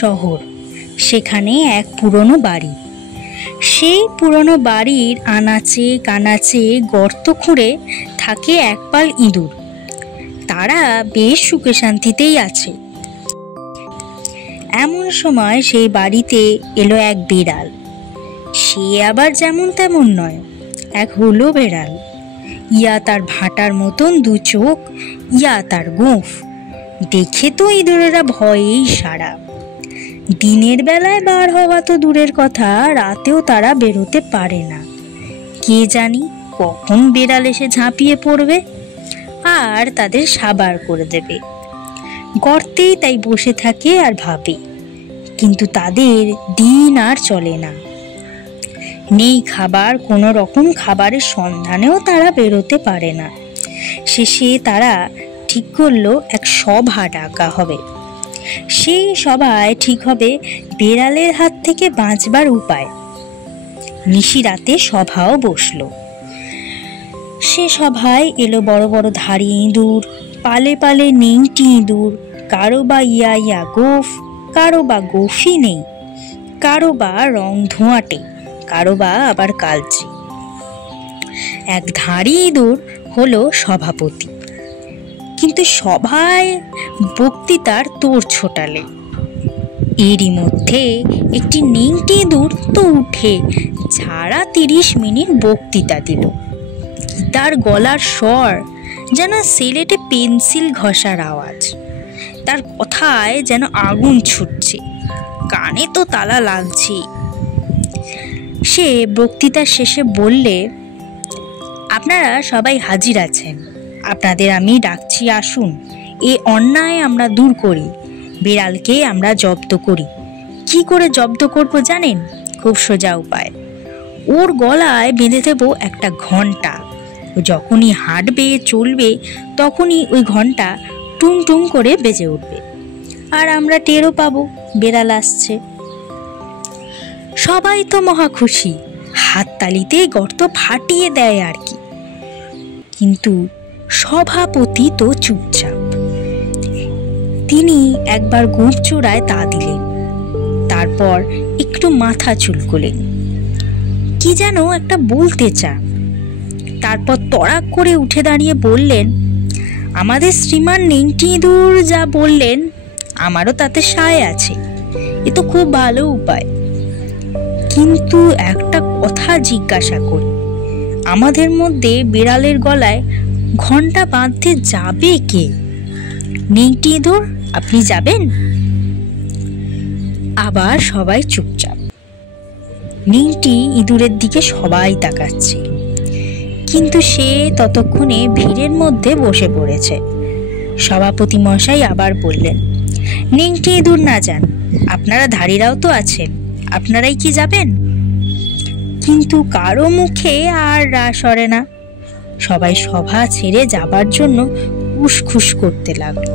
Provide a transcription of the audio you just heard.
শহর, সেখানে এক পুরনো বাড়ি। সেই পুরনো বাড়ির আনাচে কানাচে গর্ত খুঁড়ে থাকে একপাল ইঁদুর। তারা বেশ সুখে শান্তিতেই আছে। এমন সময় সেই বাড়িতে এলো এক বিড়াল। সে আবার যেমন তেমন নয়, এক হলো বেড়াল। ইয়া তার ভাটার মতন দু চোখ, ইয়া তার গোঁফ। দেখে তো ইঁদুরেরা ভয়েই সারা। দিনের বেলায় বার হওয়া তো দূরের কথা, রাতেও তারা বেরোতে পারে না। কে জানি কখন বেড়াল এসে ঝাঁপিয়ে পড়বে আর তাদের সাবার করে দেবে। গর্তেই তাই বসে থাকে আর ভাবে, কিন্তু তাদের দিন আর চলে না। নেই খাবার, কোনো রকম খাবারের সন্ধানেও তারা বেরোতে পারে না। শেষে তারা ঠিক করলো এক সভা ডাকা হবে। সেই সভায় ঠিক হবে বেড়ালের হাত থেকে বাঁচবার উপায়। নিশিরাতে সভাও বসলো। সে সভায় এলো বড় বড় ধাড়ি ইঁদুর, পালে পালে নেংটি ইঁদুর, কারো বা ইয়া ইয়া গোঁফ, কারো বা গোঁফই নেই, কারো বা রং ধোঁয়াটে, কারো বা আবার কালচে। এক ধাড়ি ইঁদুর হলো সভাপতি, কিন্তু সভায় বক্তৃতার তোড় ছোটালে। এরই মধ্যে একটি নেংটি ইঁদুর তো উঠে ঝাড়া 30 মিনিট বক্তৃতা দিল। তার গলার স্বর যেন সেলেটে পেন্সিল ঘষার আওয়াজ। তার কথায় যেন আগুন ছুটছে, কানে তো তালা লাগছে। সে বক্তৃতার শেষে বললে, আপনারা সবাই হাজির আছেন, আপনাদের আমি ডাকছি, আসুন। এ অন্যায় আমরা দূর করি, বিড়ালকে আমরা জব্দ করি। কি করে জব্দ করব জানেন? খুব সোজা উপায়। ওর গলায় বেঁধে দেব একটা ঘন্টা। যখনই হাঁটবে চলবে তখনই ওই ঘন্টা টুং টুং করে বেজে উঠবে, আর আমরা টেরও পাবো বেড়াল আসছে। সবাই তো মহা খুশি, হাততালিতে গর্ত ফাটিয়ে দেয় আর কি। কিন্তু সভাপতি তো চুপচাপ। তিনি একবার গোঁফ চূড়ায় তা দিলেন, তারপর একটু মাথা চুলকোলেন, কি যেন একটা বলতে চান। তারপর তড়াক করে উঠে দাঁড়িয়ে বললেন, আমাদের শ্রীমান নেংটি ইঁদুর যা বললেন আমারও তাতে সায় আছে, এ তো খুব ভালো উপায়। কিন্তু একটা কথা জিজ্ঞাসা করি, আমাদের মধ্যে বিড়ালের গলায় ঘন্টা বাঁধতে যাবে কে? নেংটি ইঁদুর, আপনি যাবেন? আবার সবাই চুপচাপ। নেংটি ইঁদুরের দিকে সবাই তাকাচ্ছে, কিন্তু সে ততক্ষণে ভিড়ের মধ্যে বসে পড়েছে। সভাপতি মশাই আবার বললেন, নেংটি ইঁদুর না যান, আপনারা ধাড়িরাও তো আছেন, আপনারাই কি যাবেন? কিন্তু কারো মুখে আর রাশ সরে না। সবাই সভা ছেড়ে যাবার জন্য উসখুস করতে লাগলো।